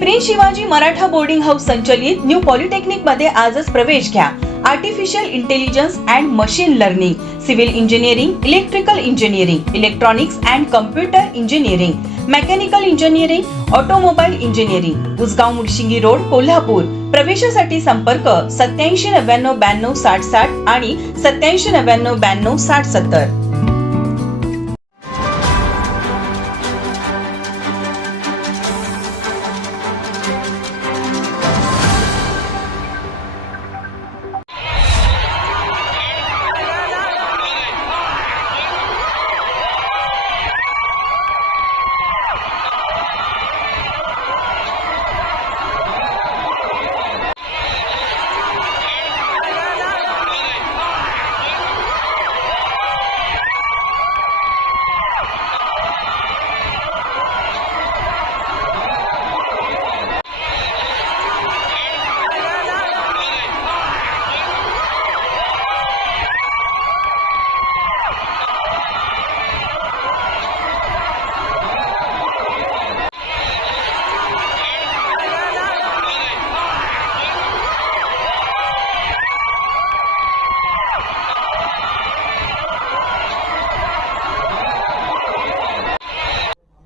Prince Shivaji Maratha boarding house संचलित new पॉलिटेक्निकमध्ये आजच प्रवेश घ्या. Artificial intelligence and machine learning civil engineering electrical engineering electronics and computer engineering mechanical engineering automobile engineering Usgaon Mudshingi road Kolhapur. प्रवेशासाठी संपर्क सत्याऐंशी नव्याण्णव ब्याण्णव साठ साठ आणि सत्याऐंशी नव्याण्णव ब्याण्णव साठ सत्तर.